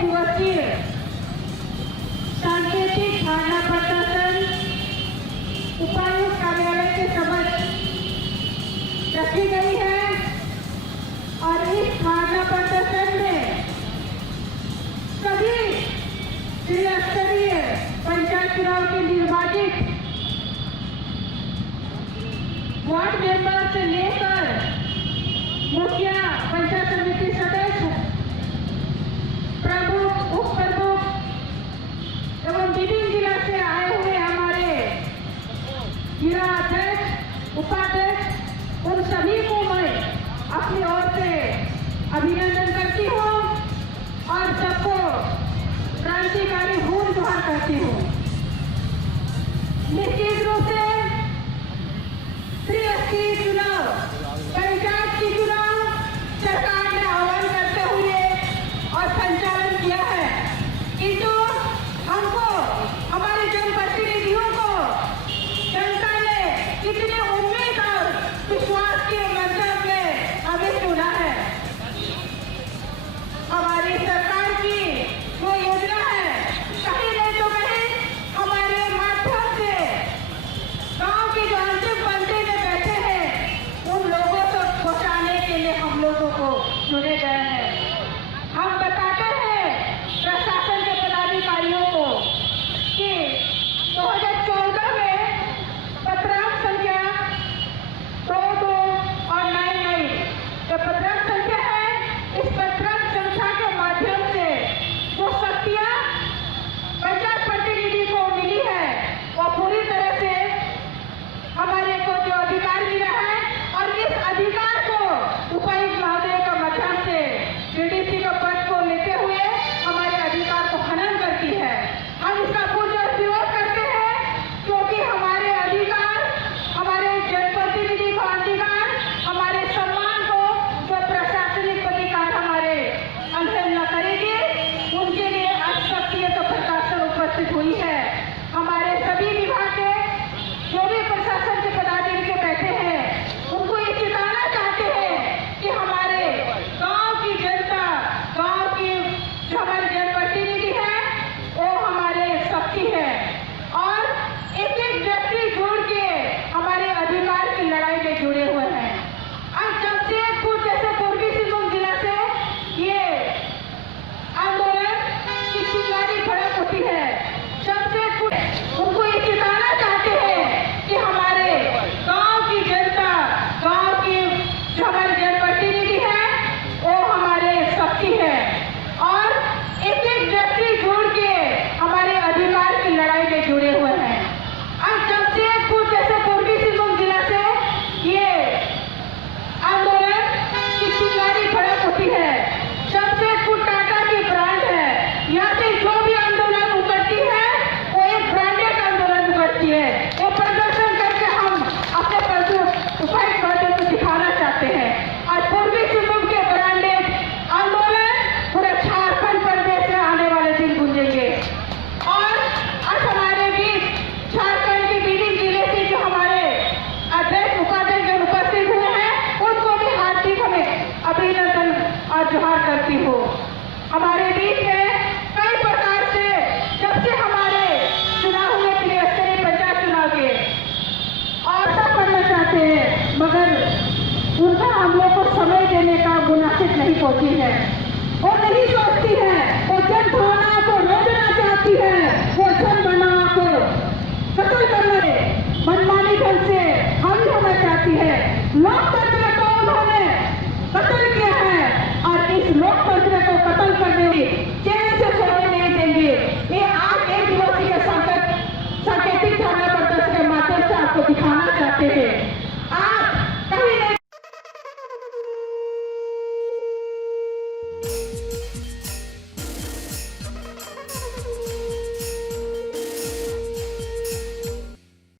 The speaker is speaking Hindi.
दिवसीय सांकेतिक धारणा प्रदर्शन उपायुक्त कार्यालय के समक्ष रखी गई है और इस धारणा प्रदर्शन में सभी जिला स्तरीय पंचायत चुनाव के निर्वाचित वार्ड मेंबर से लेकर मुखिया, पंचायत समिति सदस्य, प्रमुख, उप प्रमुख एवं विभिन्न जिला से आए हुए हमारे जिला अध्यक्ष, उपाध्यक्ष, उन सभी को मैं अपनी ओर से अभिनंदन करती हूँ और सबको क्रांतिकारी हूँ जोहार करती हूँ। निश्चित रूप से त्रिस्तरीय चुनाव, पंचायत की चुनाव सरकार ने आह्वान करते हुए और संचालन किया है, किंतु हमको, हमारे जनप्रतिनिधियों को जनता ने कितने उम्मीद और विश्वास के माध्यम में हमें चुना है। हमारी सरकार की जो योजना है, कहीं नहीं तो कहीं हमारे माध्यम से गांव के जो अंतिम पंक्ति में बैठे हैं उन लोगों तक पहुंचाने के लिए हम लोगों को चुने गए हैं। हम बताते हैं प्रशासन के पदाधिकारियों को कि 2014 में पत्रांक संख्या 22 और 99 जो पत्रांक संख्या है, इस पत्रांक संख्या के माध्यम से जो शक्तियां पंचायत प्रतिनिधि को मिली है वो पूरी तरह से हमारे को जो अधिकार मिला है और इस अधिकार को उपायुक्त महोदय के माध्यम से डीडीसी का पद को लेते हुए हमारे अधिकार को हनन करती है। हम इसका पुरजोर विरोध करते हैं क्योंकि हमारे अधिकार, हमारे जनप्रतिनिधि का अधिकार, हमारे सम्मान को जो प्रशासनिक अधिकार हमारे अनहेलना करेगी, उनके लिए आज शक्ति तो प्रशासन उपस्थित हुई है। हमारे सभी विभाग के जो भी प्रशासन के पदाधिकारी बैठे हैं उनको ये चिताना चाहते हैं कि हमारे गांव की जनता, गांव की जो हमारे जनप्रतिनिधि है वो हमारे शक्ति है और एक एक व्यक्ति जुड़ के हमारे अधिकार की लड़ाई में जुड़े हुए हैं। आज जमशेदपुर जैसे पूर्वी सिंहभूम जिला से ये आंदोलन की चिंगारी भड़क उठी है। जमशेदपुर उनको ये चिताना चाहते हैं कि हमारे गांव की जनता, गांव की जो हमारे जनप्रतिनिधि है वो हमारे शक्ति है और एक एक व्यक्ति जुड़ के हमारे अधिकार की लड़ाई में जुड़े हुए हैं। आज जमशेदपुर जैसे पूर्वी सिंहभूम जिला से ये आंदोलन की चिंगारी भड़क उठी है। जमशेदपुर टाटा की ब्रांड है, यहाँ से जो भी आंदोलन उतरती है वो एक ब्रांडेड आंदोलन उतरती है। वो प्रदर्शन करके हम अपने उपायुक्त महोदय को दिखाना चाहते हैं। आज पूर्वी सिंहभूम के ब्रांडेड आंदोलन पूरे झारखंड प्रदेश में आने वाले दिन गूंजेंगे और आज हमारे बीच झारखंड के विभिन्न जिले से जो हमारे अध्यक्ष, उपाध्यक्ष जो उपस्थित हुए हैं उनको भी हार्दिक हमें अभिनंदन और जोहार करती हूँ। हमारे बीच में कई प्रकार से जब से हमारे चुनाव हुए त्रिस्तरीय पंचायत चुनाव के और सब करना चाहते हैं मगर उनका हम लोग को समय देने का मुनासिब नहीं पहुंची है। वो नहीं सोचती है, वो जन भावना को रोकना चाहती है, वो जन भावना को कत्ल करने मनमानी ढंग से हावी होना चाहती है। लोकतंत्र